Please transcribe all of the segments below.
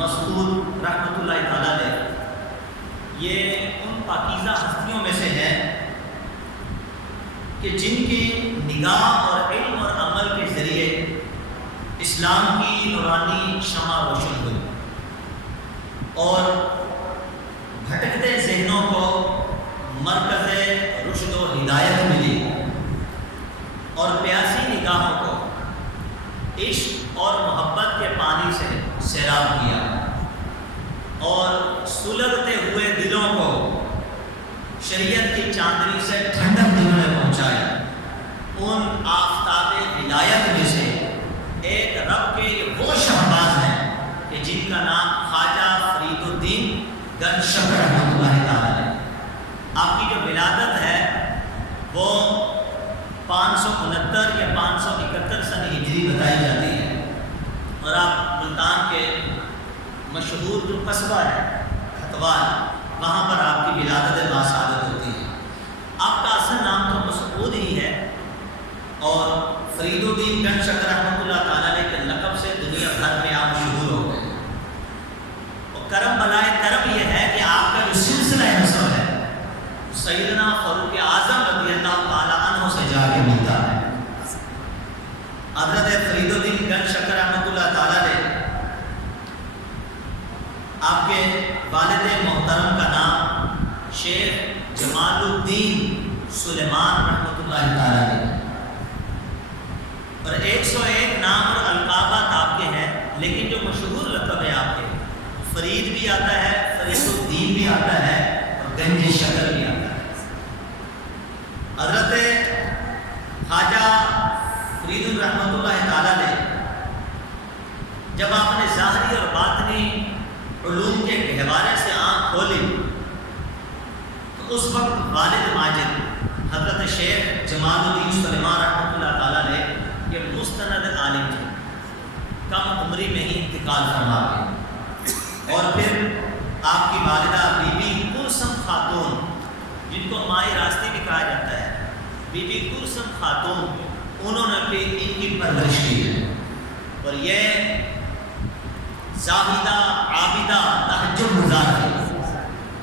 مسعود رحمۃ اللہ تعالیٰ علیہ یہ ان پاکیزہ ہستیوں میں سے ہیں کہ جن کی نگاہ اور علم اور عمل کے ذریعے اسلام کی نورانی شمع روشن ہوئی اور بھٹکتے ذہنوں کو مرکز رشد و ہدایت ملی اور پیاسی نگاہوں کو عشق اور محبت کے پانی سے سیراب کیا اور سلگتے ہوئے دلوں کو شریعت کی چاندنی سے ٹھنڈک دلوں میں پہنچایا۔ ان آفتاب ہدایت میں سے ایک رب کے وہ شہباز ہیں کہ جن کا نام خواجہ فرید الدین گنج شکر رحمۃ اللہ تعالیٰ ہے۔ آپ کی جو ولادت ہے وہ 569 یا 571 سن ہجری بتائی جاتی ہے اور آپ ملتان کے مشہور جو قصبہ ہے کھتوال وہاں پر آپ کی ولادت باسعادت ہوتی ہے۔ آپ کا اصل نام تو مسعود ہی ہے اور فرید الدین گنج شکر رحمۃ اللہ تعالیٰ علیہ کے لقب سے دنیا بھر میں آپ مشہور ہو گئے۔ اور کرم بلائے کرم یہ ہے کہ آپ کا جو سلسلہ نسب ہے سیدنا فاروق اعظم رضی اللہ تعالیٰ عنہ سے جا کے ملتا ہے۔ حضرت فرید الدین گنج شکر رحمۃ اللہ تعالیٰ علیہ آپ کے والد محترم کا نام شیخ جمال الدین سلیمان رحمۃ اللہ تعالیٰ علیہ اور 101 نام اور القابات آپ کے ہیں، لیکن جو مشہور لقب ہے آپ کے فرید بھی آتا ہے، فرید الدین بھی آتا ہے اور گنج شکر بھی آتا ہے۔ حضرت خواجہ فرید الرحمۃ اللہ تعالیٰ نے جب آپ نے ظاہری اور باطنی علوم کے گہوارے سے آنکھ کھولی تو اس وقت والد ماجد حضرت شیخ جمال الدین سلیمان رحمۃ اللہ تعالیٰ نے یہ مستند عالم تھے، کم عمری میں ہی انتقال فرما گئے۔ اور پھر آپ کی والدہ بی بی کلثم خاتون جن کو مائے راستی بھی کہا جاتا ہے، بی بی کلثم خاتون، انہوں نے بھی ان کی پرورش کی ہے اور یہ زاہدہ عابدہ تہجد گزار تھی،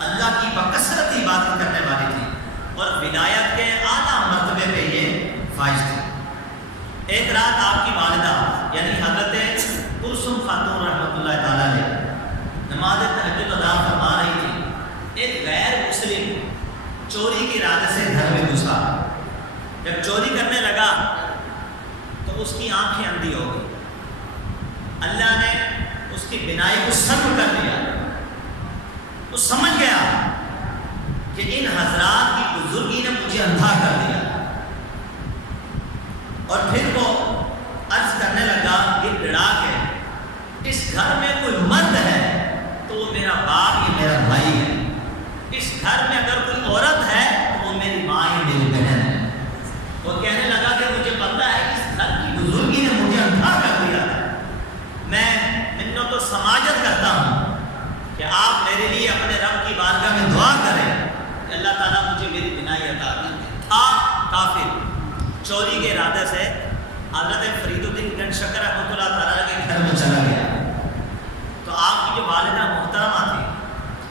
اللہ کی بکثرت عبادت کرنے والی تھی اور ولایت کے اعلیٰ مرتبے پہ یہ فائز تھی۔ ایک رات آپ کی والدہ یعنی حضرت کلثم خاتون رحمۃ اللہ تعالیٰ نے نماز تہجد ادا فرما رہی تھی، ایک غیر مسلم چوری کے ارادے سے گھر میں گھسا۔ جب چوری کرنے لگا تو اس کی آنکھیں اندھی ہو گئی۔ اللہ نے اس کی بینائی کو سلب کر دیا۔ وہ سمجھ گیا کہ ان حضرات کی بزرگی نے مجھے اندھا کر دیا اور پھر وہ عرض کرنے لگا گڑگڑا کے، اس گھر میں کوئی مرد ہے تو وہ میرا باپ یا میرا بھائی ہے، اس گھر میں اگر کوئی عورت ہے تو وہ میری ماں یا میری بہن ہے۔ وہ کہنے لگا کہ مجھے پتا ہے اس گھر کی بزرگی نے مجھے اندھا کر دیا ہے، میں منت و سماجت کرتا ہوں کہ آپ میرے لیے اپنے رب کی بارگاہ میں دعا کریں کہ اللہ تعالیٰ مجھے میری بینائی عطا کرے۔ آپ کافر چوری کے ارادے سے حضرت فرید الدین گنج شکر رحمۃ اللہ تعالیٰ کے گھر میں چلا گیا تو آپ کی جو والدہ محترمہ تھی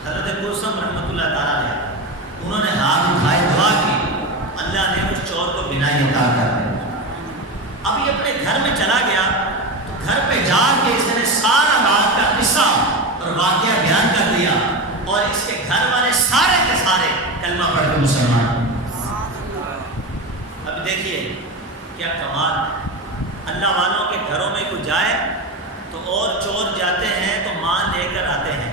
حضرت کلثم رحمۃ اللہ تعالیٰ نے انہوں نے ہاتھ اٹھائے، دعا کی، اللہ نے اس چور کو بینائی عطا کر دی۔ اب یہ اپنے گھر میں چلا گیا تو گھر پہ جا کے اس نے سارا رات کا قصہ اور واقعہ بیان کر دیا اور اس کے گھر والے سارے کے سارے کلمہ پڑھ کے مسلمان۔ اب دیکھیے کیا کمال، اللہ والوں کے گھروں میں کوئی جائے تو اور چور جاتے ہیں تو مان لے کر آتے ہیں،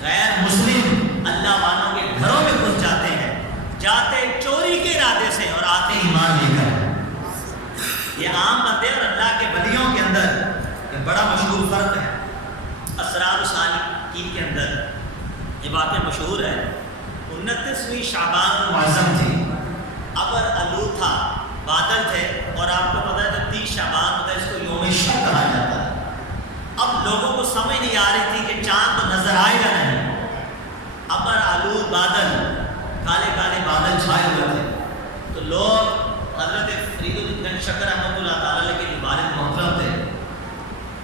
غیر مسلم اللہ والوں کے گھروں میں گھس جاتے ہیں، جاتے چوری کے ارادے سے اور آتے ایمان لے کر۔ یہ عام بندے اور اللہ کے ولیوں کے اندر یہ بڑا مشہور فرق ہے۔ اسرار السالکین کے اندر یہ واقعہ مشہور ہے۔ 29ویں شعبان المعظم تھی، ابر آلود تھا، بادل تھے اور آپ کو پتہ ہے جو 30 شعبان ہوتا ہے اس کو یوم شک کہا جاتا ہے۔ اب لوگوں کو سمجھ نہیں آ رہی تھی کہ چاند تو نظر آئے گا نہیں، ابر آلود بادل، کالے کالے بادل چھائے ہوئے تھے تو لوگ حضرت فرید الدین گنج شکر رحمۃ اللہ تعالیٰ کے والد محترم تھے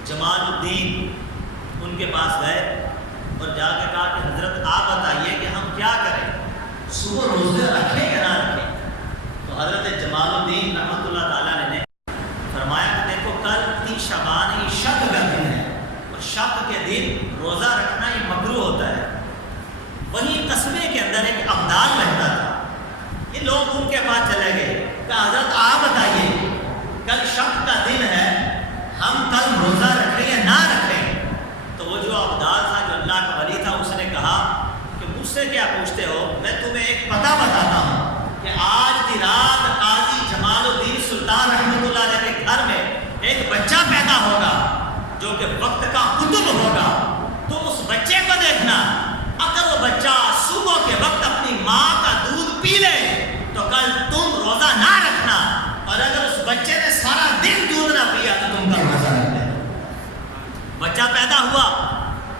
جمال الدین، ان ان کے پاس گئے اور جا کے کہا کہ حضرت آپ بتائیے کہ ہم کیا کریں، صبح روزے رکھیں یا نہ رکھیں؟ تو حضرت جمال الدین رحمۃ اللہ تعالیٰ نے فرمایا کہ دیکھو کل 30 شعبان ہی شک کا دن ہے، اور شک کے دن روزہ رکھنا یہ مکروہ ہوتا ہے۔ وہیں قصبے کے اندر ایک ابدال رہتا تھا، یہ لوگ ان کے پاس چلے گئے کہ حضرت آپ بتائیے کل شک کا دن ہے، ہم کل روزہ رکھیں یا نہ رکھیں؟ تو وہ جو ابدال تھا، جو اللہ کا ولی تھا، اس نے کہا کہ مجھ سے کیا پوچھتے ہو، میں تمہیں ایک پتہ بتاتا ہوں کہ آج کی رات قاضی جمال الدین سلطان رحمۃ اللہ علیہ کے گھر میں ایک بچہ پیدا ہوگا جو کہ وقت کا قطب ہوگا، تم اس بچے کو دیکھنا، اگر وہ بچہ صبح کے وقت اپنی ماں کا دودھ پی لے تو کل تم روزہ نہ رکھنا، اور اگر اس بچے نے سارا دن دودھ نہ پیا تو تم کل روزہ رکھ لینا۔ بچہ پیدا ہوا،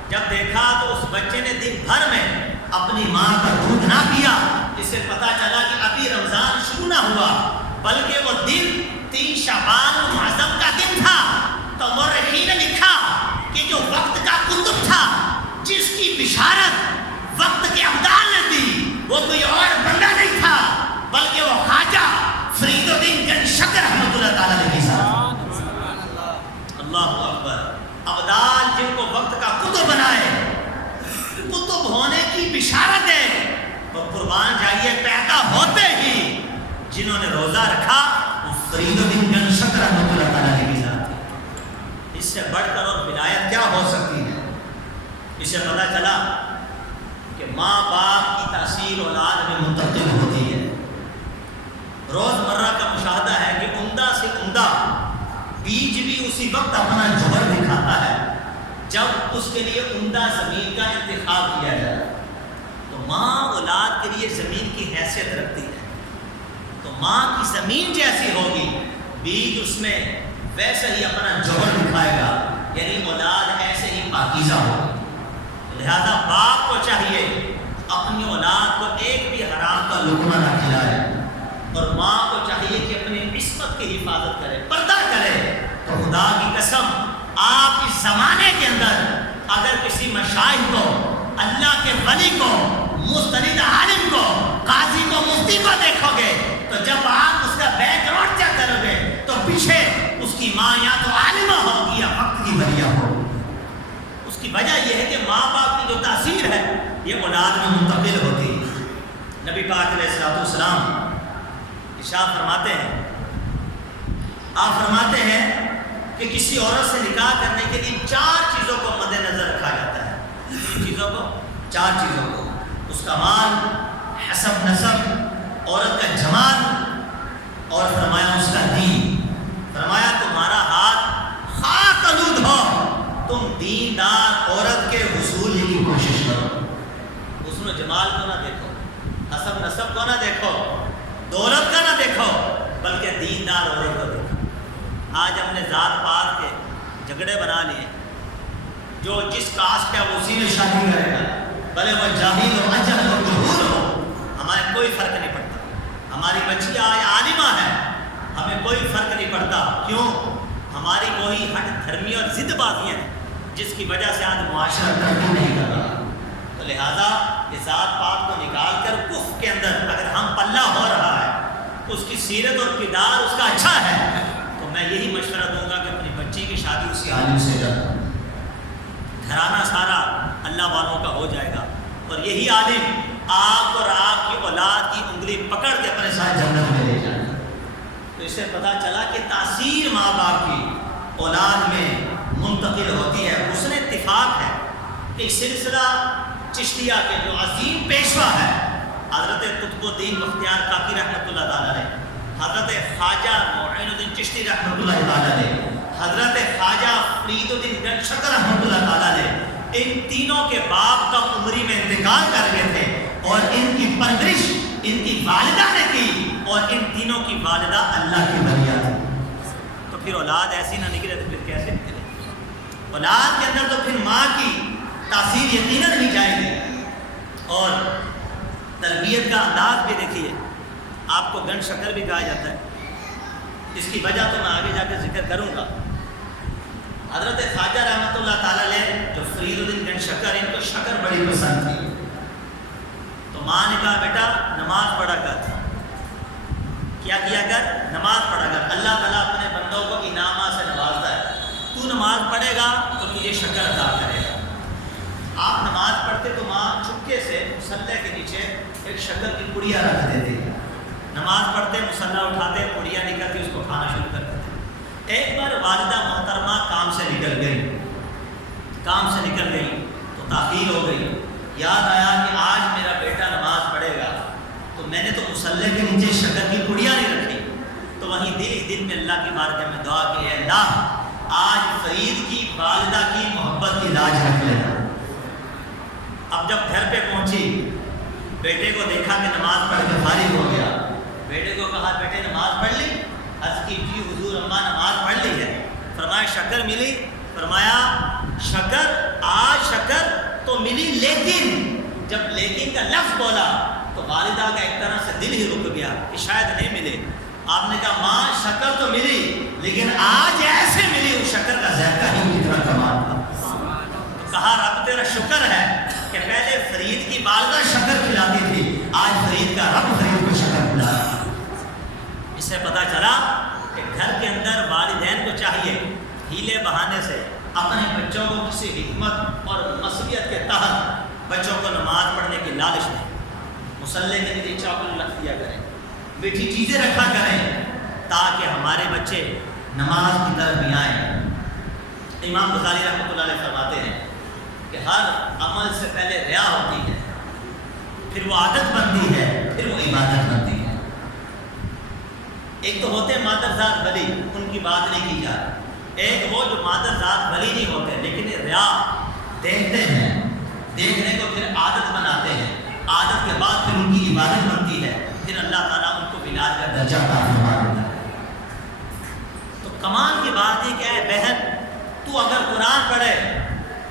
جب دیکھا تو اس بچے نے دن بھر میں اپنی ماں کا دودھ نہ پیا، اس سے پتا چلا کہ ابھی رمضان شروع نہ ہوا، بلکہ وہ دن 3 شعبان معظم کا دن تھا۔ تو مورخین نے لکھا کہ جو وقت کا قطب تھا، جس کی بشارت وقت کے ابدال نے دی، وہ کوئی اور بندہ نہیں تھا بلکہ وہ خواجہ فرید الدین گنج شکر رحمۃ اللہ تعالیٰ علیہ کی ذات۔ اللہ اکبر! ابدال جن کو وقت کا قطب بنائے، قطب ہونے کی بشارت ہے، تو قربان جائیے پیدا ہوتے ہی جنہوں نے روزہ رکھا وہ فرید الدین گنج شکر رحمۃ اللہ تعالیٰ علیہ کی ذات ہے۔ اس سے بڑھ کر اور ولایت کیا ہو سکتی ہے؟ اس سے پتہ چلا کہ ماں باپ کی تاثیر اولاد میں منتقل ہوتی ہے۔ روزمرہ کا مشاہدہ ہے کہ عمدہ سے عمدہ بیج بھی اسی وقت اپنا جوہر دکھاتا ہے جب اس کے لیے عمدہ زمین کا انتخاب کیا جائے۔ تو ماں اولاد کے لیے زمین کی حیثیت رکھتی ہے، تو ماں کی زمین جیسی ہوگی بیج اس میں ویسے ہی اپنا جوہر دکھائے گا، یعنی اولاد ایسے ہی پاکیزہ ہوگی۔ لہذا باپ کو چاہیے اپنی اولاد کو ایک بھی حرام کا لقمہ نہ کھلائے، اور ماں کو چاہیے کہ اپنی عصمت کی حفاظت کرے، پردہ کرے۔ تو خدا کی قسم آپ اس زمانے کے اندر اگر کسی مشائخ کو، اللہ کے ولی کو، مستند عالم کو، قاضی کو، مفتی کو دیکھو گے تو جب آپ اس کا بیک گراؤنڈ چیک کرو گے تو پیچھے اس کی ماں یا تو عالمہ ہوگی یا وقت کی ولیہ ہوگی۔ اس کی وجہ یہ ہے کہ ماں باپ کی جو تاثیر ہے یہ اولاد میں منتقل ہوتی ہے۔ نبی پاک علیہ الصلوۃ والسلام ارشاد فرماتے ہیں، آپ فرماتے ہیں کہ کسی عورت سے نکاح کرنے کے لیے 4 چیزوں کو مد نظر رکھا جاتا ہے۔ 3 چیزوں کو، 4 چیزوں کو، اس کا مال، حسب نسب، عورت کا جمال، اور فرمایا اس کا دین۔ فرمایا تمہارا ہاتھ خاک آلود ہو، تم دیندار عورت کے حصول کی کوشش کرو۔ حسن و جمال کو نہ دیکھو، حسب نسب کو نہ دیکھو، دولت کا نہ دیکھو، بلکہ دیندار عورت کو دیکھو۔ آج ہم نے ذات پات کے جھگڑے بنا لیے، جو جس کاسٹ ہے وہ اسی میں شادی کرے گا، بھلے وہ جاہل ہو، اجہل ہو، جہول ہو، ہمیں کوئی فرق نہیں پڑتا۔ ہماری بچیاں عالمہ ہیں، ہمیں کوئی فرق نہیں پڑتا۔ کیوں؟ ہماری وہی ہٹ دھرمی اور ضد بازیاں ہیں جس کی وجہ سے آج معاشرہ ترقی نہیں کر رہا۔ تو لہٰذا یہ ذات پات کو نکال کر کفر کے اندر اگر ہم پلہ ہو رہا ہے، اس کی سیرت اور کردار اس کا اچھا ہے، تو میں یہی مشورہ دوں گا کہ اپنی بچی کی شادی اسی عالم سے کرو، گھرانہ سارا اللہ والوں کا ہو جائے گا، اور یہی عالم آپ اور آپ کی اولاد کی انگلی پکڑ کے اپنے ساتھ جنت میں لے جائے گا۔ تو اس سے پتہ چلا کہ تاثیر ماں باپ کی اولاد میں منتقل ہوتی ہے۔ حسن اتفاق ہے کہ سلسلہ چشتیہ کے جو عظیم پیشوا ہے حضرت قطب الدین بختیار کاکی رحمۃ اللہ تعالیٰ علیہ، حضرت خواجہ معین الدین چشتی رحمۃ اللہ تعالیٰ علیہ، حضرت خواجہ فرید الدین گنج شکر رحمۃ اللہ تعالیٰ علیہ، ان تینوں کے باپ کا عمری میں انتقال کر گئے تھے، اور ان کی پرورش ان کی والدہ نے کی، اور ان تینوں کی والدہ اللہ کی ولیہ تھی۔ تو پھر اولاد ایسی نہ نکلے تو پھر کیسے نکلے؟ اولاد کے اندر تو پھر ماں کی تاثیر یقیناً ہی جائے گی۔ اور تربیت کا انداز بھی دیکھیے، آپ کو گنج شکر بھی کہا جاتا ہے، اس کی وجہ تو میں آگے جا کے ذکر کروں گا۔ حضرت خواجہ رحمۃ اللہ تعالیٰ علیہ جو فرید بڑی پسند تھی۔ تو ماں نے کہا بیٹا نماز پڑھا کر، کیا کیا کر؟ نماز پڑھا کر۔ اللہ تعالیٰ اپنے بندوں کو انعامات سے نوازتا ہے، تو نماز پڑھے گا تو تجھے شکر ادا کرے گا۔ آپ نماز پڑھتے تو ماں چپکے سے مصلی کے نیچے ایک شکر کی پڑیا رکھ دیتی، نماز پڑھتے مصلی اٹھاتے پڑیا نکلتی اس کو کھانا شروع کر دیتے۔ ایک بار والدہ محترمہ کام سے نکل گئی تو تاخیر ہو گئی، یاد آیا کہ آج میرا بیٹا نماز پڑھے گا تو میں نے تو مصلی کے نیچے شکر کی پڑیا نہیں رکھی، تو وہیں دل ہی دل میں اللہ کی بارگاہ میں دعا کی، اے اللہ آج فرید کی والدہ کی محبت کی لاج رکھ لینا۔ اب جب گھر پہ پہنچی بیٹے کو دیکھا کہ نماز پڑھ کے فارغ ہو گیا، بیٹے کو کہا بیٹے نماز پڑھ لی؟ عرض کی جی حضور اماں نماز پڑھ لی ہے۔ فرمایا شکر ملی؟ فرمایا شکر آج شکر تو ملی، لیکن جب لیکن کا لفظ بولا تو والدہ کا ایک طرح سے دل ہی رک گیا کہ شاید نہیں ملے۔ آپ نے کہا ماں شکر تو ملی لیکن آج ایسے ملی اس شکر کا ذائقہ ہی کتنا کمال تھا۔ تو کہا رب تیرا شکر ہے کہ پہلے فرید کی والدہ شکر کھلاتی تھی، آج فرید کا رب فرید کو شکر کھلا رہا۔ اس سے پتہ چلا کہ گھر کے اندر والدین کو چاہیے ہیلے بہانے سے اپنے بچوں کو کسی حکمت اور مصلیحت کے تحت بچوں کو نماز پڑھنے کی لالچ دیں، مصلی کے لیے چاکلیٹ رکھ دیا کریں، میٹھی چیزیں رکھا کریں تاکہ ہمارے بچے نماز کی طرف بھی آئیں۔ امام غزالی رحمۃ اللہ علیہ فرماتے ہیں کہ ہر عمل سے پہلے ریا ہوتی ہے، پھر وہ عادت بنتی ہے، پھر وہ عبادت بنتی ہے۔ ایک تو ہوتے مادر ذات ولی، ان کی بات نہیں کی جا رہی، ایک وہ جو مادر ذات ولی نہیں ہوتے لیکن ریا دیکھتے ہیں، دیکھنے کو پھر عادت بناتے ہیں، عادت کے بعد پھر ان کی عبادت بنتی ہے، پھر اللہ تعالیٰ ان کو بلال کا درجہ عطا فرما دیتا ہے۔ تو کمال کی بات یہ کہ اے بہن تو اگر قرآن پڑھے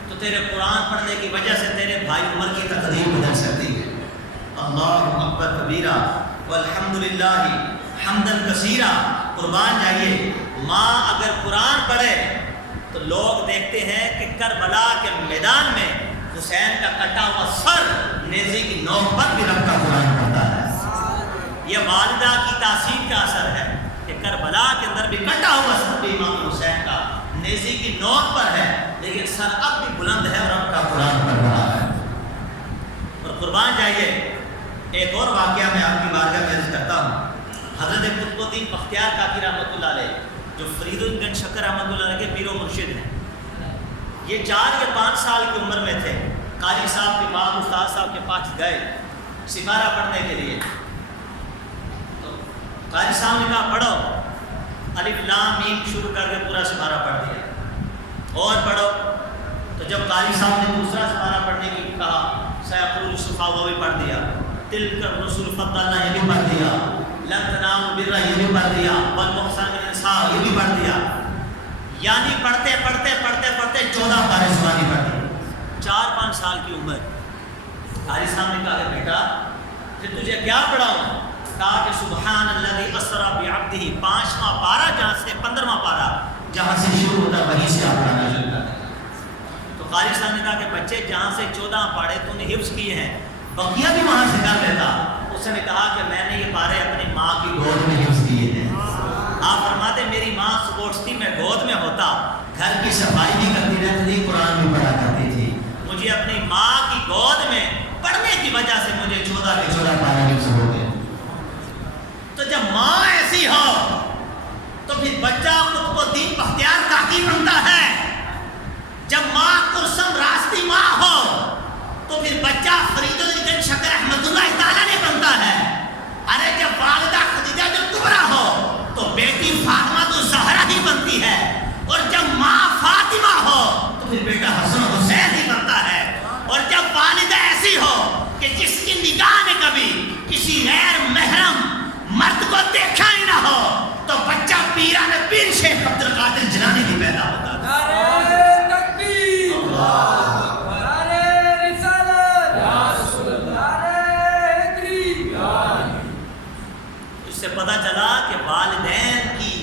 تو تیرے قرآن پڑھنے کی وجہ سے تیرے بھائی عمر کی تقدیر بدل سکتی ہے۔ اللہ اکبر کبیرہ والحمدللہ حمدن کثیرہ۔ قربان جائیے، ماں اگر قرآن پڑھے تو لوگ دیکھتے ہیں کہ کربلا کے میدان میں حسین کا کٹا ہوا سر نیزے کی نوک پر بھی رب کا قرآن پڑھتا ہے۔ یہ والدہ کی تاثیر کا اثر ہے کہ کربلا کے اندر بھی کٹا ہوا سر بھی امام حسین کا نیزے کی نوک پر ہے، لیکن سر اب بھی بلند ہے اور رب کا قرآن پڑھ رہا ہے۔ اور قربان جائیے، ایک اور واقعہ میں آپ کی بارگاہ میں عرض کرتا ہوں۔ حضرت قطب الدین بختیار کاکی رحمۃ اللہ علیہ جو فرید گنج شکر رحمۃ اللہ علیہ کے پیر و مرشد ہیں، یہ 4 یا 5 سال کی عمر میں تھے، قاری صاحب کے پاس استاد صاحب کے پاس گئے سپارہ پڑھنے کے لیے۔ تو قاری صاحب نے کہا پڑھو، الف لام میم شروع کر کے پورا سپارہ پڑھ دیا، اور پڑھو۔ تو جب قاری صاحب نے دوسرا سپارہ پڑھنے کی کہا، سیقول الصفا وہ بھی پڑھ دیا، تلک الرسل فضلنا یہ بھی پڑھ دیا، لن تنالوا البر یہ بھی پڑھ دیا، والمحسن من النساء یہ بھی پڑھ دیا، یعنی پڑھتے پڑھتے پڑھتے پڑھتے 14 پارے زبانی پڑھ دی۔ 4-5 سال کی عمر۔ قاری صاحب نے کہا کہ بیٹا پھر تجھے کیا پڑھاؤں؟ کہا کہ سبحان الذی اسری بعبدہ، 5واں پارہ جہاں سے 15واں پارہ جہاں سے شروع ہوتا وہیں سے آپ پڑھنا شروع کر دیں۔ تو قاری صاحب نے کہا کہ بچے جہاں سے 14 پارے تو نے حفظ کیے ہیں، بقیہ بھی وہاں سے کر لیتا۔ اس نے کہا کہ میں نے یہ پارے اپنی ماں کی گود میں حفظ کیے ہیں۔ آپ فرماتے میری ماں سپورٹس تھی، میں گود میں ہوتا، گھر کی صفائی بھی کرتی رہتی تھی، قرآن بھی پڑھا کرتی تھی، مجھے اپنی ماں کی گود میں پڑھنے کی وجہ سے مجھے 14 کے 14 پارے حفظ ہو گئے۔ تو جب ماں ایسی ہو تو پھر بچہ قطب الدین بختیار کاکی بنتا ہے۔ جب ماں کلثوم راستی ماں ہو تو پھر بچہ فرید گنج شکر احمد اللہ تعالیٰ نے بنتا ہے۔ ارے جب والدہ خدیجہ جو کبریٰ ہو تو بیٹی فاطمہ تو زہرا ہی بنتی ہے، اور جب ماں فاطمہ ہو تو پھر بیٹا حسن حسین ہی بنتا ہے۔ اور جب والدہ ایسی ہو کہ جس کی نگاہ نے کبھی کسی غیر محرم مرد کو دیکھا ہی نہ ہو تو بچہ پیران پیر شیخ عبد القادر جیلانی ہی پیدا ہوتا ہے۔ پتہ چلا کہ والدین کی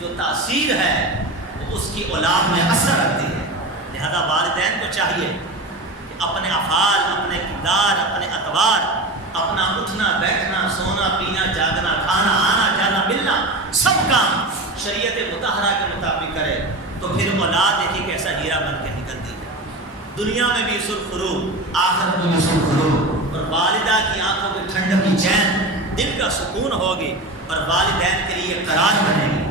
جو تاثیر ہے وہ اس کی اولاد میں اثر رکھتی ہے۔ لہذا والدین کو چاہیے کہ اپنے افعال، اپنے کردار، اپنے اطوار، اپنا اٹھنا بیٹھنا، سونا پینا، جاگنا، کھانا، آنا جانا، ملنا، سب کام شریعت مطہرہ کے مطابق کرے تو پھر اولاد ایک ایسا ہیرا بن کے نکلتی ہے، دنیا میں بھی سرخرو، آخرت میں بھی سرخرو، اور والدہ کی آنکھوں کی ٹھنڈک کی چین، دل کا سکون ہوگی اور والدین کے لیے قرار بنے گی۔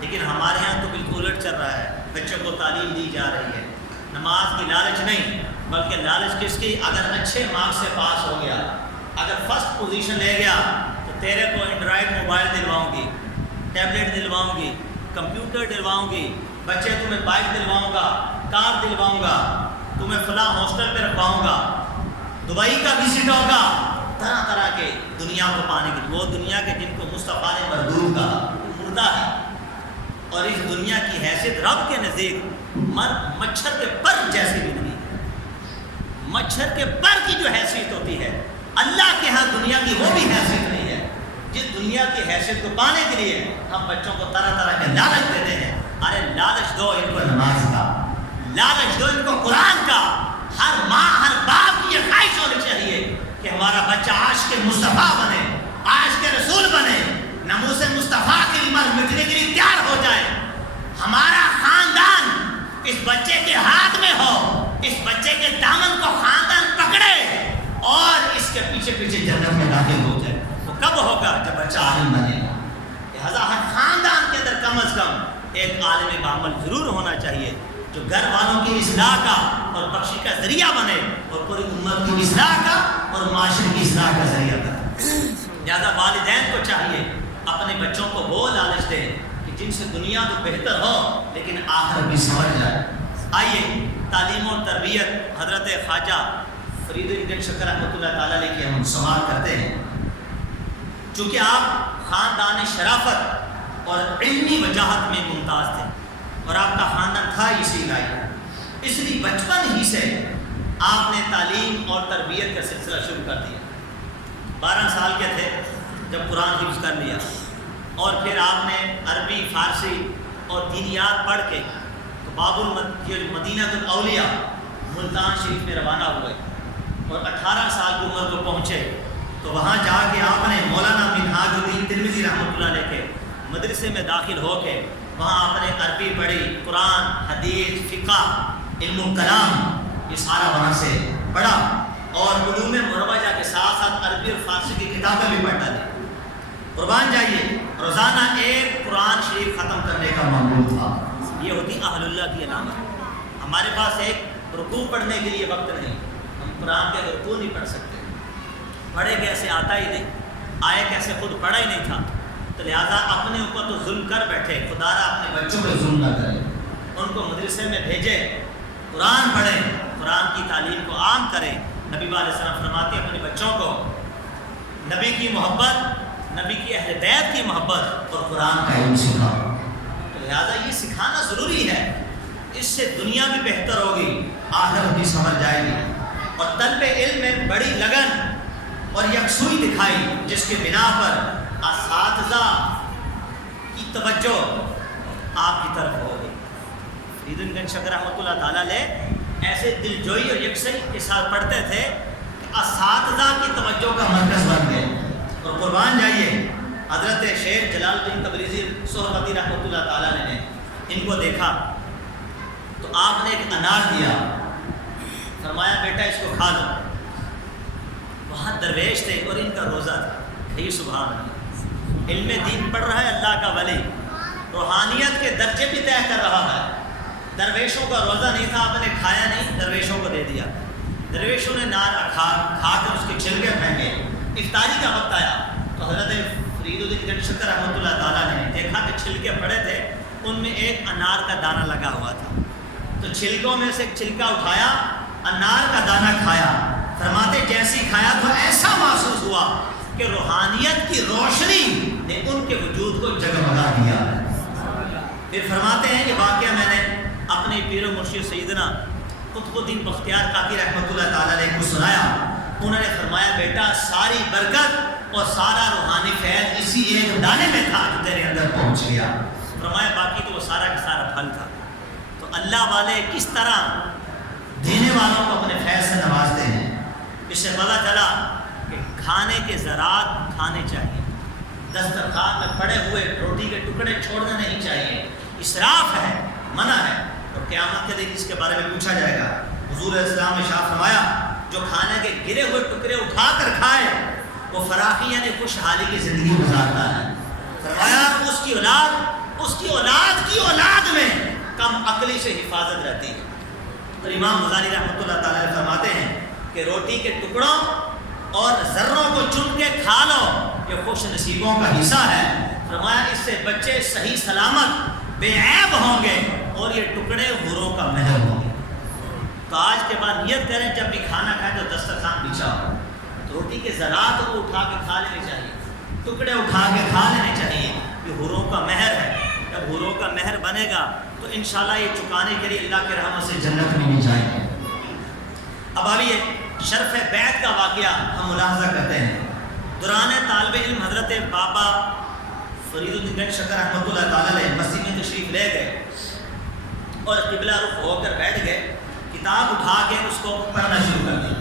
لیکن ہمارے ہاں تو بالکل الٹ چل رہا ہے، بچوں کو تعلیم دی جا رہی ہے، نماز کی لالچ نہیں بلکہ لالچ کس کی؟ اگر اچھے مارکس سے پاس ہو گیا، اگر فرسٹ پوزیشن لے گیا تو تیرے کو اینڈرائڈ موبائل دلواؤں گی، ٹیبلٹ دلواؤں گی، کمپیوٹر دلواؤں گی، بچے تمہیں بائک دلواؤں گا، کار دلواؤں گا، تمہیں فلاں ہاسٹل پہ رکھواؤں گا، دبئی کا وزٹ ہوگا، طرح طرح کے دنیا کو پانے کی، وہ دنیا کے جن کو مصطفیٰ نے مردود کہا، مردہ ہے، اور اس دنیا کی حیثیت رب کے نزدیک مچھر کے پر جیسی بھی نہیں ہے۔ مچھر کے پر کی جو حیثیت ہوتی ہے اللہ کے ہاں دنیا کی وہ بھی حیثیت نہیں ہے۔ جس دنیا کی حیثیت کو پانے کے لیے ہم بچوں کو طرح طرح کے لالچ دیتے ہیں، ارے لالچ دو ان کو نماز کا، لالچ دو ان کو قرآن کا۔ ہر ماں ہر باپ کی یہ خواہش ہونی چاہیے کہ ہمارا بچہ عاشق مصطفیٰ بنے، عاشق رسول بنے، ناموس مصطفیٰ کے لیے مٹنے کے لیے تیار ہو جائے، ہمارا خاندان اس بچے کے ہاتھ میں ہو، اس بچے کے دامن کو خاندان پکڑے اور اس کے پیچھے پیچھے جنت میں داخل ہو جائے۔ وہ کب ہوگا؟ جب بچہ عالم بنے گا۔ لہذا ہر خاندان کے اندر کم از کم ایک عالم بعمل ضرور ہونا چاہیے جو گھر والوں کی اصلاح کا اور بخشش کا ذریعہ بنے اور پوری امت کی اصلاح کا اور معاشرے کی اصلاح کا ذریعہ بنے۔ لہذا والدین کو چاہیے اپنے بچوں کو وہ لالچ دیں کہ جن سے دنیا تو بہتر ہو لیکن آخرت بھی سمجھ جائے۔ آئیے تعلیم و تربیت حضرت خواجہ فرید الدین شکر رحمۃ اللہ تعالیٰ علیہ کی ہم سماعت کرتے ہیں۔ چونکہ آپ خاندان شرافت اور علمی وجاہت میں ممتاز تھے اور آپ کا خاندان تھا اسی لائق، اس لیے بچپن ہی سے آپ نے تعلیم اور تربیت کا سلسلہ شروع کر دیا۔ 12 سال کے تھے جب قرآن حفظ کر لیا اور پھر آپ نے عربی، فارسی اور دینیات پڑھ کے تو باب المدینہ الاولیاء ملتان شریف میں روانہ ہوئے اور 18 سال کی عمر کو پہنچے تو وہاں جا کے آپ نے مولانا منہاج الدین ترمذی رحمۃ اللہ علیہ کے مدرسے میں داخل ہو کے وہاں آپ نے عربی پڑھی، قرآن، حدیث، فقہ، علم و کلام، یہ سارا وہاں سے پڑھا اور علوم مروجہ کے ساتھ ساتھ عربی اور فارسی کی کتابیں بھی پڑھ ڈالی۔ قربان جائیے، روزانہ ایک قرآن شریف ختم کرنے کا معمول تھا۔ یہ ہوتی اہل اللہ کی علامت۔ ہمارے پاس ایک رکوع پڑھنے کے لیے وقت نہیں، ہم قرآن کے رکوع نہیں پڑھ سکتے، پڑھے کیسے آتا ہی نہیں، آئے کیسے خود پڑھا ہی نہیں تھا، تو لہٰذا اپنے اوپر تو ظلم کر بیٹھے، خدا را اپنے بچوں پہ ظلم نہ کرے، ان کو مدرسے میں بھیجے، قرآن پڑھیں، قرآن کی تعلیم کو عام کریں۔ نبی علیہ السلام فرماتے ہیں اپنے بچوں کو نبی کی محبت، نبی کی اہل بیت کی محبت اور قرآن کا علم سکھاؤ۔ تو لہٰذا یہ سکھانا ضروری ہے، اس سے دنیا بھی بہتر ہوگی، آخرت بھی سمجھ جائے گی۔ اور طلب علم میں بڑی لگن اور یکسوئی دکھائی جس کے بنا پر اساتذہ کی توجہ آپ کی طرف ہوگی۔ فرید الدین شکر رحمۃ اللہ تعالیٰ علیہ ایسے دلجوئی اور یکسوئی کے ساتھ پڑھتے تھے کہ اساتذہ کی توجہ کا مرکز بن گئے۔ اور قربان جائیے، حضرت شیخ جلال الدین تبریزی سہروردی رحمۃ اللہ تعالیٰ نے ان کو دیکھا تو آپ نے ایک انار دیا، فرمایا بیٹا اس کو کھا لو۔ وہاں درویش تھے اور ان کا روزہ تھا، یہ سبحان اللہ، علم دین پڑھ رہا ہے اللہ کا ولی، روحانیت کے درجے بھی طے کر رہا ہے۔ درویشوں کا روزہ نہیں تھا، آپ نے کھایا نہیں، درویشوں کو دے دیا۔ درویشوں نے نار کھا کر اس کے چھلکے پھینکے۔ افطاری کا وقت آیا تو حضرت فرید الدین شکر رحمۃ اللہ تعالیٰ نے دیکھا کہ چھلکے پڑے تھے، ان میں ایک انار کا دانہ لگا ہوا تھا، تو چھلکوں میں سے ایک چھلکا اٹھایا، انار کا دانہ کھایا۔ فرماتے جیسی کھایا تو ایسا محسوس ہوا کہ روحانیت کی روشنی نے ان کے وجود کو جگمگا دیا۔ پھر فرماتے ہیں کہ واقعہ میں نے اپنے پیر و مرشد سیدنا قطب الدین بختیار کاکی رحمۃ اللہ تعالیٰ علیہ کو سنایا۔ انہوں نے فرمایا بیٹا ساری برکت اور سارا روحانی فیض اسی ایک دانے میں تھا جو تیرے اندر پہنچ گیا۔ فرمایا باقی تو وہ سارا کا سارا پھل تھا۔ تو اللہ والے کس طرح دینے والوں کو اپنے فیض سے نوازتے اس سے پتہ چلا کہ کھانے کے ذرات کھانے چاہیے، دسترخوان میں پڑے ہوئے روٹی کے ٹکڑے چھوڑنے نہیں چاہیے، اسراف ہے، منع ہے، اور قیامت کے دن اس کے بارے میں پوچھا جائے گا۔ حضور علیہ السلام نے ارشاد فرمایا جو کھانے کے گرے ہوئے ٹکڑے اٹھا کر کھائے وہ فراخی یعنی خوشحالی کی زندگی گزارتا ہے۔ فرمایا اس کی اولاد میں کم عقلی سے حفاظت رہتی ہے۔ اور امام غزالی رحمۃ اللہ تعالیٰ فرماتے ہیں کہ روٹی کے ٹکڑوں اور ذروں کو چن کے کھا لو، یہ خوش نصیبوں کا حصہ ہے۔ فرمایا اس سے بچے صحیح سلامت بے عیب ہوں گے اور یہ ٹکڑے حوروں کا مہر ہوں گے۔ تو آج کے بعد نیت کریں جب بھی کھانا کھائیں تو دسترخوان بچھاؤ، روٹی کے ذرات کو اٹھا کے کھا لینے چاہیے، ٹکڑے اٹھا کے کھا لینے چاہیے، یہ حوروں کا مہر ہے۔ جب حوروں کا مہر بنے گا تو انشاءاللہ یہ چکانے کے لیے اللہ کے رحمت سے جنت میں نہیں جائیں گے۔ اب آئیے شرف بیعت کا واقعہ ہم ملاحظہ کرتے ہیں۔ دوران طالب علم حضرت بابا فرید الدین گنج شکر رحمۃ اللہ تعالیٰ علیہ مسجد میں تشریف لے گئے اور قبلہ رخ ہو کر بیٹھ گئے، کتاب اٹھا کے اس کو پڑھنا شروع کر دیا۔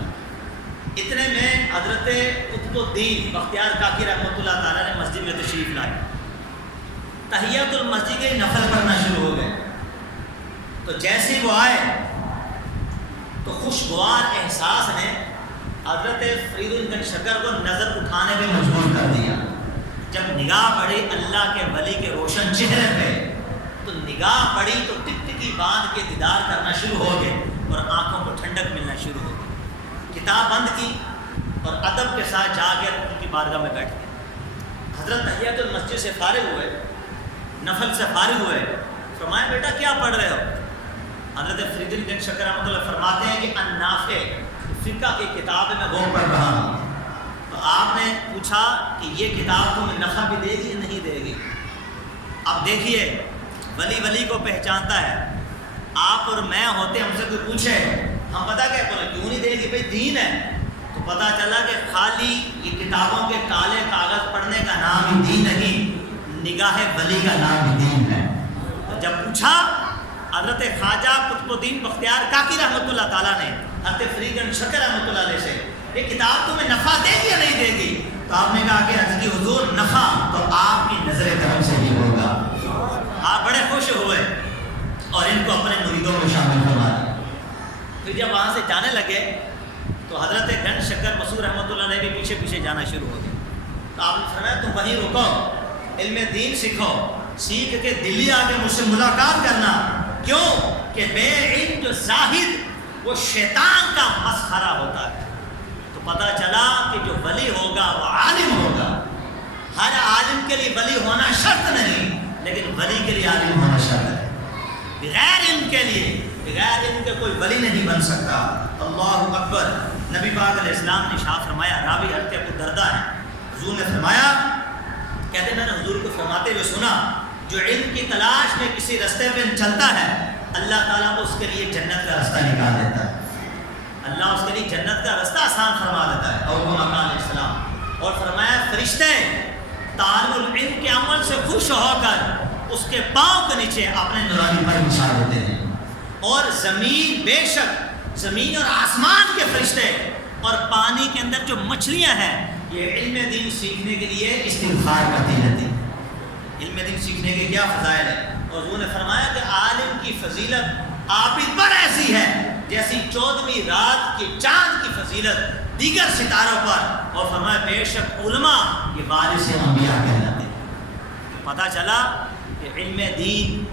اتنے میں حضرت قطب الدین بختیار کاکی رحمۃ اللہ تعالیٰ نے مسجد میں تشریف لائی، تحیۃ المسجد کے نفل پڑھنا شروع ہو گئے۔ تو جیسے وہ آئے تو خوشگوار احساس نے حضرت فرید الدین شکر کو نظر اٹھانے پہ مجبور کر دیا۔ جب نگاہ پڑی اللہ کے ولی کے روشن چہرے پہ تو نگاہ پڑی تو ٹکٹکی باندھ کے دیدار کرنا شروع ہو گئے اور آنکھوں کو ٹھنڈک ملنا شروع ہو گئی۔ کتاب بند کی اور ادب کے ساتھ جا کر ان کی بارگاہ میں بیٹھ گئے۔ حضرت تحیۃ المسجد سے فارغ ہوئے، نفل سے فارغ ہوئے، فرمایا بیٹا کیا پڑھ رہے ہو؟ حضرت فرید الدین شکر رحمۃ اللہ فرماتے ہیں کہ النافع فقہ کی کتاب میں وہ پڑھ رہا ہوں۔ تو آپ نے پوچھا کہ یہ کتاب تمہیں نفع بھی دے گی یا نہیں دے گی؟ اب دیکھیے ولی کو پہچانتا ہے۔ آپ اور میں ہوتے ہم سے کوئی پوچھے ہم پتہ کیا بولے کیوں نہیں دے گی؟ بھائی دین ہے۔ تو پتہ چلا کہ خالی یہ کتابوں کے کالے کاغذ پڑھنے کا نام ہی دین نہیں، نگاہ ولی کا نام ہی دین ہے۔ تو جب پوچھا حضرت خواجہ قطب الدین بختیار کاکی رحمۃ اللہ تعالیٰ نے حضرت فرید الدین شکر رحمۃ اللہ علیہ سے یہ کتاب تمہیں نفع دے گی یا نہیں دے گی؟ تو آپ نے کہا کہ حضرت حضور نفع تو آپ کی نظر کرم سے ہی ہوگا۔ آپ بڑے خوش ہوئے اور ان کو اپنے مریدوں میں شامل فرما دیا۔ پھر جب وہاں سے جانے لگے تو حضرت گنج شکر مسعود رحمۃ اللہ علیہ بھی پیچھے پیچھے جانا شروع ہو گئے۔ تو آپ نے فرمایا تم وہیں رکو، علم دین سیکھو، سیکھ کے دلی آ کے مجھ سے ملاقات کرنا۔ کیوں کہ بے علم جو زاہد وہ شیطان کا مسخرہ ہوتا ہے۔ تو پتہ چلا کہ جو ولی ہوگا وہ عالم ہوگا۔ ہر عالم کے لیے ولی ہونا شرط نہیں، لیکن ولی کے لیے عالم ہونا شرط ہے۔ بغیر علم کے لیے بغیر علم کے کوئی ولی نہیں بن سکتا۔ اللہ اکبر۔ نبی پاک علیہ السلام نے ارشاد فرمایا، راوی حضرت ابو درداء ہے، حضور نے فرمایا، کہتے میں نے حضور کو فرماتے ہوئے سنا جو علم کی تلاش میں کسی رستے پہ چلتا ہے اللہ تعالیٰ کو اس کے لیے جنت کا راستہ نکال دیتا ہے۔ اللہ اس کے لیے جنت کا راستہ آسان فرما دیتا ہے۔ اور علیہ السلام اور فرمایا فرشتے طالب العلم کے عمل سے خوش ہو کر اس کے پاؤں کے نیچے اپنے نورانی پر بچھا دیتے ہیں۔ اور زمین، بے شک زمین اور آسمان کے فرشتے اور پانی کے اندر جو مچھلیاں ہیں یہ علم دین سیکھنے کے لیے استغفار کرتی رہتی ہیں۔ علم دین سیکھنے کے کیا فضائل ہیں؟ اور حضور نے فرمایا کہ عالم کی فضیلت عابد پر ایسی ہے جیسی 14ویں رات کی چاند کی فضیلت دیگر ستاروں پر۔ اور فرمایا بے شک علماء یہ وارث انبیاء کہلاتے ہیں۔ پتہ چلا کہ علم دین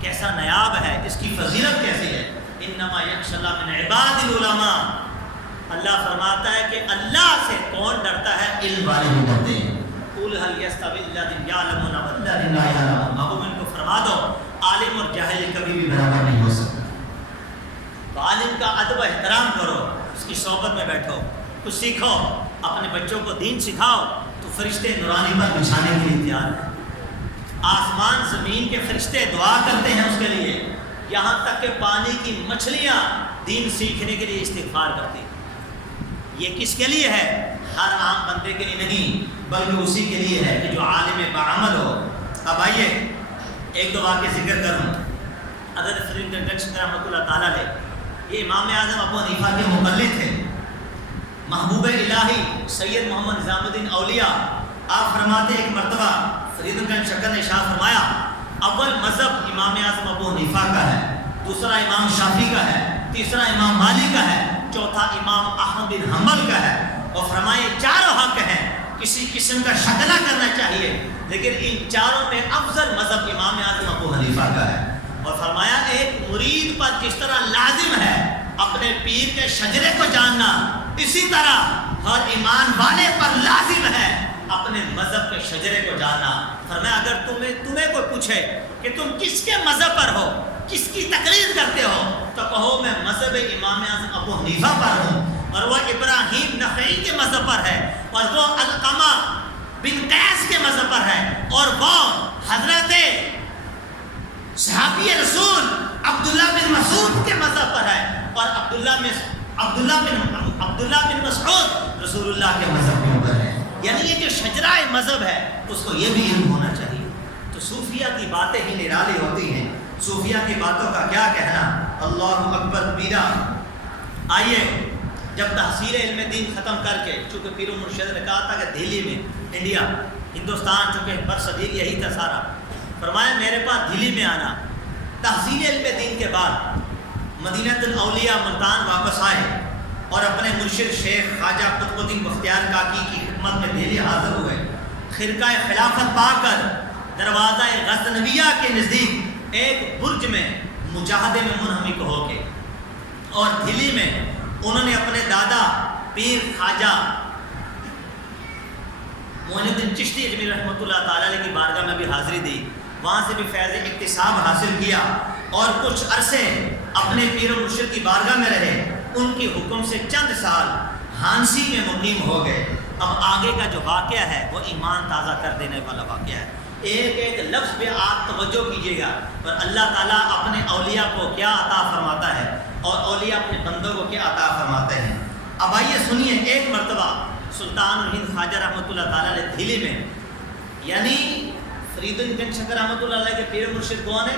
کیسا نایاب ہے، اس کی فضیلت کیسی ہے۔ انما یخشی اللہ من عباد العلماء۔ اللہ فرماتا ہے کہ اللہ سے کون ڈرتا ہے؟ علم والے ہی ڈرتے ہیں۔ قل هل يستوي الذين يعلمون والذين لا يعلمون۔ ابو ان کو فرما دو عالم اور جاہل کبھی بھی برابر نہیں ہو سکتا۔ تو عالم کا ادب و احترام کرو، اس کی صحبت میں بیٹھو، کچھ سیکھو، اپنے بچوں کو دین سکھاؤ تو فرشتے نورانی پر بچھانے کے لیے تیار ہیں۔ آسمان زمین کے فرشتے دعا کرتے ہیں اس کے لیے، یہاں تک کہ پانی کی مچھلیاں دین سیکھنے کے لیے استغفار کرتی ہیں۔ یہ کس کے لیے ہے؟ ہر عام بندے کے لیے نہیں، بلکہ اسی کے لیے ہے کہ جو عالم بعمل ہو۔ اب آئیے ایک دو واقعے ذکر کروں۔ حضرت فرید الدین شکر رحمۃ اللہ تعالیٰ علیہ یہ امام اعظم ابو حنیفہ کے مقلد تھے۔ محبوب الہی سید محمد نظام الدین اولیاء آپ فرماتے ایک مرتبہ فرید گنج شکر نے ارشاد فرمایا اول مذہب امام اعظم ابو حنیفہ کا ہے، دوسرا امام شافعی کا ہے، تیسرا امام مالک کا ہے، چوتھا امام احمد بن حنبل کا ہے، اور فرمائے چاروں حق ہیں، کسی قسم کا شک نہ کرنا چاہیے، لیکن ان چاروں میں افضل مذہب امام اعظم ابو حنیفہ کا ہے۔ اور فرمایا ایک مرید پر جس طرح لازم ہے اپنے پیر کے شجرے کو جاننا، اسی طرح ہر ایمان والے پر لازم ہے اپنے مذہب کے شجرے کو جاننا۔ فرمایا اگر تمہیں کوئی پوچھے کہ تم کس کے مذہب پر ہو، کس کی تقلید کرتے ہو، تو کہو میں مذہب امام اعظم ابو حنیفہ پر ہوں، اور وہ ابراہیم نخعی کے مذہب پر ہے، اور وہ علقمہ بن قیس کے مذہب پر ہے، اور وہ حضرت صحابی رسول عبداللہ بن مسعود کے مذہب پر ہے، اور عبداللہ بن مسعود رسول اللہ کے مذہب کے اوپر ہے۔ یعنی یہ جو شجرہ مذہب ہے اس کو یہ بھی علم ہونا چاہیے۔ تو صوفیہ کی باتیں ہی نرالی ہوتی ہیں، صوفیہ کی باتوں کا کیا کہنا، اللہ اکبر کبیرہ۔ آئیے جب تحصیل علم دین ختم کر کے، چونکہ پیر و مرشد نے کہا تھا کہ دہلی میں انڈیا ہندوستان چونکہ برصغیر یہی تھا سارا، فرمایا میرے پاس دہلی میں آنا۔ تحصیل علم دین کے بعد مدینہ الاولیاء ملتان واپس آئے اور اپنے مرشد شیخ خواجہ قطب الدین بختیار کاکی کی خدمت میں دہلی حاضر ہوئے۔ خرقہ خلافت پا کر دروازہ غزنویہ کے نزدیک ایک برج میں مجاہدے میں منہمک ہو کے، اور دہلی میں انہوں نے اپنے دادا پیر خواجہ معین الدین چشتی اجمیری رحمۃ اللہ تعالیٰ علیہ کی بارگاہ میں بھی حاضری دی، وہاں سے بھی فیض اکتساب حاصل کیا، اور کچھ عرصے اپنے پیر و مرشد کی بارگاہ میں رہے۔ ان کے حکم سے چند سال ہانسی میں مقیم ہو گئے۔ اب آگے کا جو واقعہ ہے وہ ایمان تازہ کر دینے والا واقعہ ہے۔ ایک ایک لفظ پہ آپ توجہ کیجیے گا، اور اللہ تعالیٰ اپنے اولیاء کو کیا عطا فرماتا ہے اور اولیاء اپنے بندوں کو کیا عطا فرماتے ہیں۔ اب آئیے سنیے، ایک مرتبہ سلطان الہند خواجہ رحمۃ اللہ تعالیٰ علیہ دہلی میں، یعنی فرید گنج شکر رحمۃ اللہ علیہ کے پیر مرشد کون ہے؟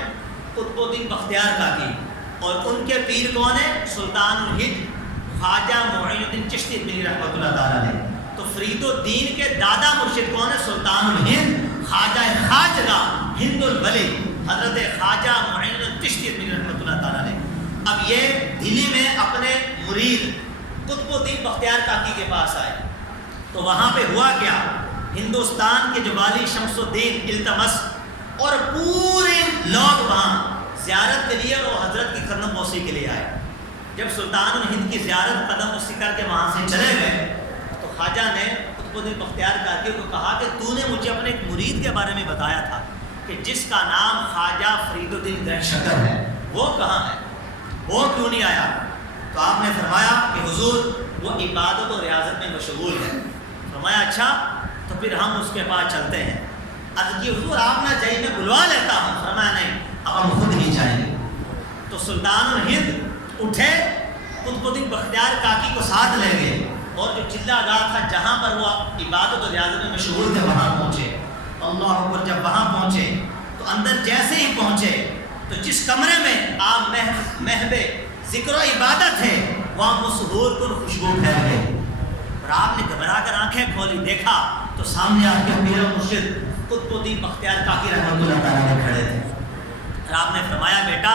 قطب الدین بختیار کاکی، اور ان کے پیر کون ہے؟ سلطان الہند خواجہ معین الدین چشتی اجمیری رحمۃ اللہ تعالیٰ علیہ۔ تو فرید الدین کے دادا مرشد کون ہے؟ سلطان الہند خواجہ خواجہ ہند الولی حضرت خواجہ معین الدین چشتی اجمیری رحمۃ اللہ تعالیٰ علیہ۔ اب یہ دہلی میں اپنے مرید قطب الدین بختیار کاکی کے پاس آئے، تو وہاں پہ ہوا کیا، ہندوستان کے جو والی شمس الدین التمس اور پورے لوگ وہاں زیارت کے لیے اور حضرت کی قدم بوسی کے لیے آئے۔ جب سلطان الہند کی زیارت قدم بوسی کر کے وہاں سے چلے گئے، تو خواجہ نے قطب الدین بختیار کاکی کو کہا کہ تو نے مجھے اپنے ایک مرید کے بارے میں بتایا تھا کہ جس کا نام خواجہ فرید الدین گنج شکر ہے، وہ کہاں ہے، وہ کیوں نہیں آیا؟ تو آپ نے فرمایا کہ حضور وہ عبادت و ریاضت میں مشغول ہے۔ فرمایا اچھا، تو پھر ہم اس کے پاس چلتے ہیں۔ عرض کی حضور آپ نہ جائیے، میں بلوا لیتا ہوں۔ فرمایا نہیں، اب ہم خود ہی جائیں گے۔ تو سلطان الہند اٹھے، قطب الدین بختیار کاکی کو ساتھ لے گئے، اور جو چلا گاہ تھا جہاں پر وہ عبادت و ریاضت میں مشغول تھے وہاں پہنچے۔ اللہ اکبر، جب وہاں پہنچے تو اندر جیسے ہی پہنچے تو جس کمرے میں آپ محب ذکر و عبادت ہے وہاں مسحور کن خوشبو پھیل گئی، اور آپ نے گھبرا کر آنکھیں کھولی، دیکھا تو سامنے آپ کے پیر و مرشد قطب الدین بختیار کاکی رحمۃ اللہ تعالیٰ علیہ کھڑے تھے۔ اور آپ نے فرمایا بیٹا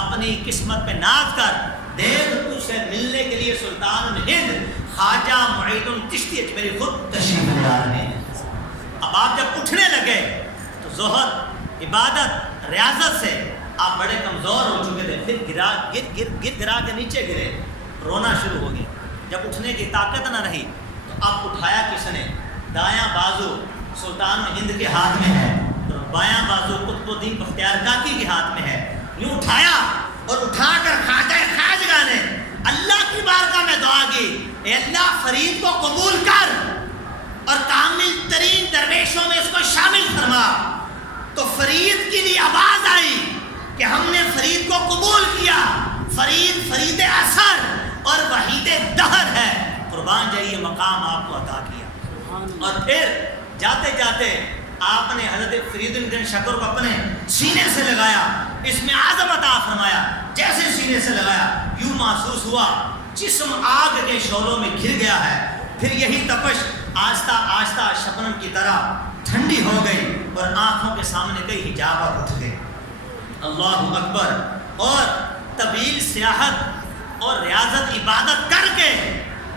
اپنی قسمت پہ ناز کر، دیکھ تجھ سے ملنے کے لیے سلطان الہند خواجہ معین الدین چشتی اجمیری خود تشریف لے آ رہے ہیں۔ اب آپ جب اٹھنے لگے تو زہد عبادت ریاضت سے آپ بڑے کمزور ہو چکے تھے، پھر گرا کے نیچے گرے، رونا شروع ہو گیا۔ جب اٹھنے کی طاقت نہ رہی تو اب اٹھایا کس نے؟ دایاں بازو سلطان ہند کے ہاتھ میں ہے اور بایاں بازو قطب الدین بختیار کاکی کے ہاتھ میں ہے۔ یوں اٹھایا اور اٹھا کر خواجہ خواجہ نے اللہ کی بارگاہ میں دعا کی، اے اللہ فرید کو قبول کر اور کامل ترین درویشوں میں اس کو شامل فرما۔ تو فرید کے لیے آواز آئی کہ ہم نے فرید کو قبول کیا، فرید اثر اور وحید دہر ہے، قربان جائیے مقام آپ کو عطا کیا۔ اور پھر جاتے جاتے آپ نے حضرت فرید الدین شکر کو اپنے سینے سے لگایا، اس میں اعظم عطا فرمایا۔ جیسے سینے سے لگایا یوں محسوس ہوا جسم آگ کے شعلوں میں گر گیا ہے. پھر یہی تپش آہستہ آہستہ شبنم کی طرح ٹھنڈی ہو گئی اور آنکھوں کے سامنے کئی حجابات اٹھ گئے. اللہ اکبر. اور طویل سیاحت اور ریاضت عبادت کر کے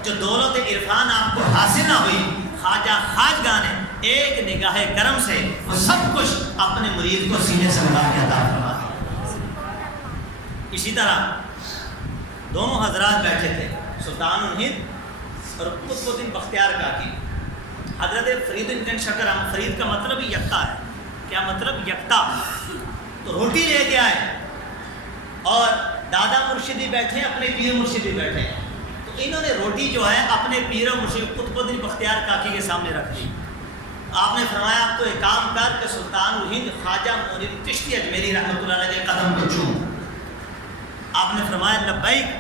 جو دولت عرفان آپ کو حاصل نہ ہوئی، خواجہ خواجگاہ نے ایک نگاہ کرم سے وہ سب کچھ اپنے مرید کو سینے سے لگا کے عطا فرما دیا. اسی طرح دونوں حضرات بیٹھے تھے، سلطان الہند اور قطب الدین بختیار کاکی. حضرت فرید بن شکر احمد فرید کا مطلب ہی یکتا ہے. کیا مطلب؟ یکتا. تو روٹی لے کے آئے اور دادا مرشدی بیٹھے، اپنے پیر مرشدی بیٹھے. تو انہوں نے روٹی جو ہے اپنے پیر و مرشد قطب الدین بختیار کاکی کے سامنے رکھ دی. آپ نے فرمایا اب تو ایک کام کر کہ سلطان الہند خواجہ معین چشتی اجمیری رحمۃ اللہ علیہ کے قدم کو چوم. آپ نے فرمایا لبیک.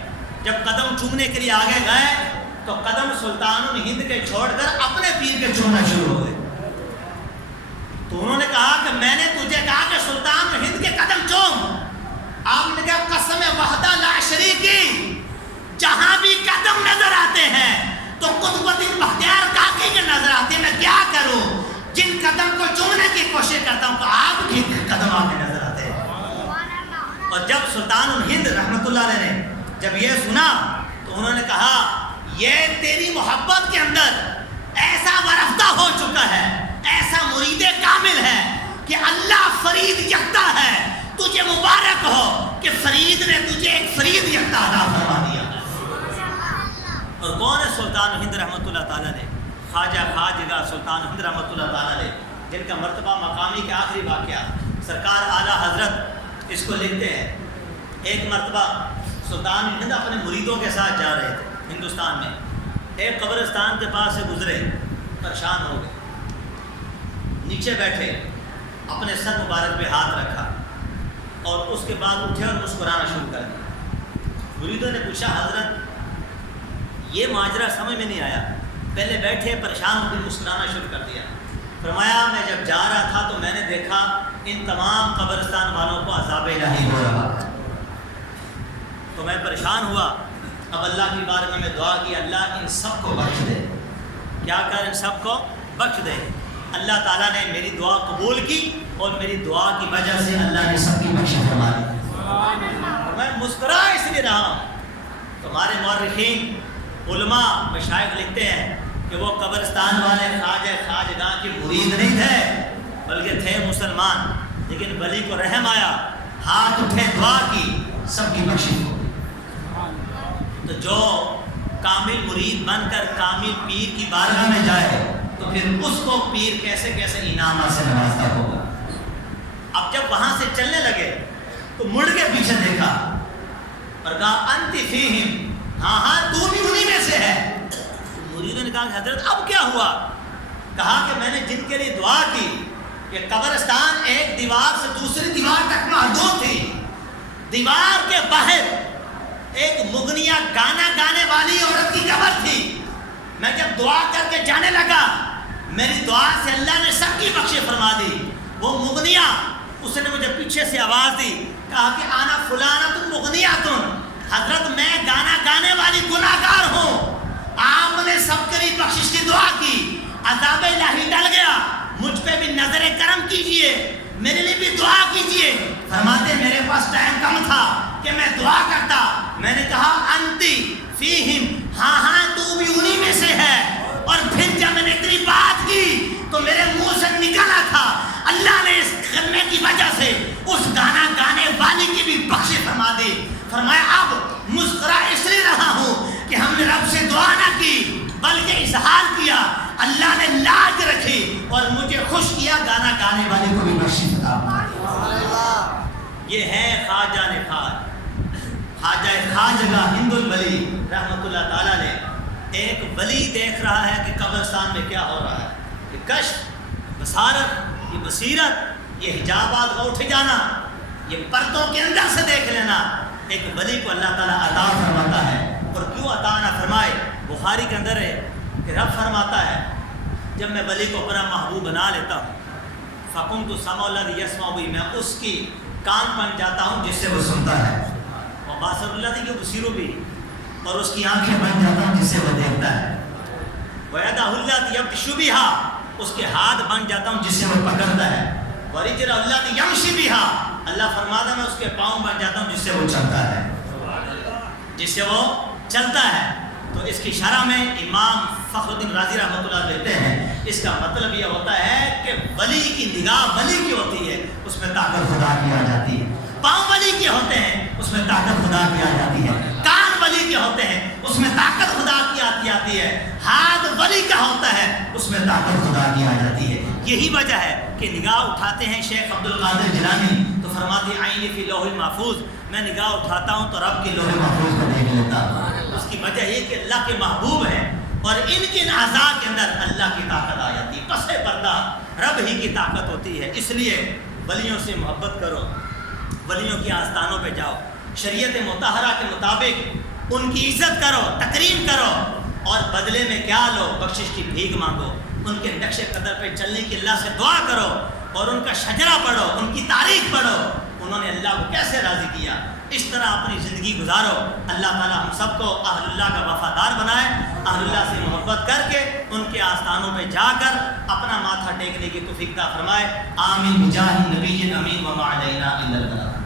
جب قدم چومنے کے لیے آگے گئے تو قدم سلطان الہند کے چھوڑ کر اپنے پیر کے چومنا شروع ہو گئے. تو انہوں نے کہا کہ میں نے تجھے کہا کہ سلطان الہند کے قدم چوم. آپ نے کہا قسم وحدہ لا شریکی، جہاں بھی قدم نظر آتے ہیں تو قطب الدین بختیار کاکی کے نظر آتے ہیں. میں کیا کروں؟ جن قدم کو چومنے کی کوشش کرتا ہوں تو آپ کے قدم آپ کے نظر آتے ہیں. اور جب سلطان الہند رحمۃ اللہ علیہ نے جب یہ سنا تو انہوں نے کہا یہ تیری محبت کے اندر ایسا ورفتہ ہو چکا ہے، ایسا مرید کامل ہے کہ اللہ فرید یکتا ہے. تجھے مبارک ہو کہ فرید نے تجھے ایک فرید یکتا عطا فرما دیا. اور کون ہے سلطان الہند رحمۃ اللہ تعالیٰ نے؟ خواجہ خواجگاہ سلطان الہند رحمۃ اللہ تعالیٰ نے، جن کا مرتبہ مقامی کے آخری واقعہ سرکار اعلیٰ حضرت اس کو لکھتے ہیں. ایک مرتبہ سلطان الہند اپنے مریدوں کے ساتھ جا رہے تھے ہندوستان میں. ایک قبرستان کے پاس سے گزرے، پریشان ہو گئے، نیچے بیٹھے، اپنے سر مبارک پہ ہاتھ رکھا اور اس کے بعد اٹھے اور مسکرانا شروع کر دیا. مریدوں نے پوچھا حضرت یہ ماجرا سمجھ میں نہیں آیا. پہلے بیٹھے پریشان ہو کے مسکرانا شروع کر دیا. فرمایا میں جب جا رہا تھا تو میں نے دیکھا ان تمام قبرستان والوں کو عذاب الہی ہو رہا، تو میں پریشان ہوا. اب اللہ کی بارگاہ میں دعا کی اللہ ان سب کو بخش دے. کیا کر ان سب کو بخش دے. اللہ تعالیٰ نے میری دعا قبول کی اور میری دعا کی وجہ سے اللہ نے سب کی بخش فرما دی. میں مسکرا اس لیے رہا ہوں. تمہارے مورخین علماء مشائخ لکھتے ہیں کہ وہ قبرستان والے خواجہ خواجگاہ کے مرید نہیں تھے بلکہ تھے مسلمان. لیکن ولی کو رحم آیا، ہاتھ اٹھے، دعا کی، سب کی بخشش ہو. تو جو کامل مرید بن کر کامل پیر کی بارگاہ میں جائے تو پھر اس کو پیر کیسے کیسے انعامات سے نوازتا ہوگا. اب جب وہاں سے چلنے لگے تو مڑ کے پیچھے دیکھا اور کہا انت فیہم، ہاں ہاں تو بھی انہی میں سے ہے. مریدوں نے کہا کہ حضرت اب کیا ہوا؟ کہا کہ میں نے جن کے لیے دعا کی کہ قبرستان ایک دیوار سے دوسری دیوار تک محدود تھی، دیوار کے باہر ایک مغنیہ گانا گانے والی عورت کی قبر تھی. میں جب دعا کر کے جانے لگا میری دعا سے اللہ نے سب کی بخش فرما دی. وہ مغنیہ اس نے مجھے پیچھے سے آواز دی، کہا کہ آنا فلانا تم مغنیہ تم. حضرت میں گانا گانے والی گناہ گار ہوں. آپ نے سب کے لیے بخشش کی دعا کی، عذاب الہی ڈل گیا، مجھ پہ بھی نظر کرم کیجئے، میرے لیے بھی دعا کیجئے. فرماتے میرے پاس ٹائم کم تھا کہ میں دعا کرتا. میں نے کہا انتی فیہم، ہاں ہاں تو بھی انہی میں سے ہے. اور پھر جب میں نے اتنی بات کی تو میرے منہ سے نکلا تھا اللہ نے اس کلمے کی وجہ سے اس گانا گانے والی کی بھی بخش فرما دی. فرمایا اب مسکرا اس لیے رہا ہوں کہ ہم نے رب سے دعا نہ کی بلکہ اظہار کیا، اللہ نے لاج رکھی اور مجھے خوش کیا، گانا گانے والے کو بھی بخش عطا. یہ ہے خواجہ نے خواجہ خواجگاہ ہند الولی رحمۃ اللہ تعالیٰ نے. ایک ولی دیکھ رہا ہے کہ قبرستان میں کیا ہو رہا ہے. یہ کشف، بصارت، یہ بصیرت، یہ حجابات کا اٹھ جانا، یہ پردوں کے اندر سے دیکھ لینا ایک ولی کو اللہ تعالیٰ عطا فرماتا ہے. اور کیوں عطا نہ فرمائے؟ بخاری کے اندر ہے کہ رب فرماتا ہے جب میں ولی کو اپنا محبوب بنا لیتا ہوں فَكُنْتُ سَمْعَ الَّذِي يَسْمَعُ بِهِ، میں اس کی کان بن جاتا ہوں جس سے وہ سنتا ہے. اور باسر اللہ کی بصیرو بھی، اور اس کی آنکھیں بن جاتا ہوں جس سے وہ دیکھتا ہے، وَيَدَهُ اللَّتِي يَبْطِشُ بِهَا، اس کے ہاتھ بن جاتا ہوں جس سے وہ پکڑتا ہے، وَرِجْلَهُ اللَّتِي يَمْشِي بِهَا، اللہ فرماتا ہے میں اس کے پاؤں بن جاتا ہوں جس سے وہ چلتا ہے، جس سے وہ چلتا ہے۔ تو اس کی شرح میں امام فخر الدین رازی رحمۃ اللہ لیتے ہیں، اس کا مطلب یہ ہوتا ہے کہ ولی کی نگاہ ولی کی ہوتی ہے، اس میں طاقت خدا کی آ جاتی ہے، پاؤں ولی کے ہوتے ہیں اس میں طاقت خدا کی آ جاتی ہے، کان ولی کے ہوتے ہیں اس میں طاقت خدا کی آتی ہے، ہاتھ ولی کا ہوتا ہے اس میں طاقت خدا کی آ جاتی ہے۔ یہی وجہ ہے کہ نگاہ اٹھاتے ہیں شیخ عبد القادر جیلانی تو فرماتے عینی فی لوح المحفوظ، میں نگاہ اٹھاتا ہوں تو رب کے لوح محفوظ کو دیکھ لیتا ہوں۔ اس کی وجہ یہ کہ اللہ کے محبوب ہیں اور ان کے اعضاء کے اندر اللہ کی طاقت آ جاتی ہے، پس پردہ رب ہی کی طاقت ہوتی ہے۔ اس لیے ولیوں سے محبت کرو، ولیوں کے آستانوں پہ جاؤ، شریعت مطہرہ کے مطابق ان کی عزت کرو، تکریم کرو، اور بدلے میں کیا لو؟ بخشش کی بھیک مانگو، ان کے نقش قدر پہ چلنے کی اللہ سے دعا کرو، اور ان کا شجرہ پڑھو، ان کی تاریخ پڑھو، انہوں نے اللہ کو کیسے راضی کیا، اس طرح اپنی زندگی گزارو۔ اللہ تعالیٰ ہم سب کو اہل اللہ کا وفادار بنائے، اہل اللہ سے محبت کر کے ان کے آستانوں پہ جا کر اپنا ماتھا ٹیکنے کی توفیق عطا فرمائے۔ آمین بجاہ نبی امین وما علینا الا البلاغ۔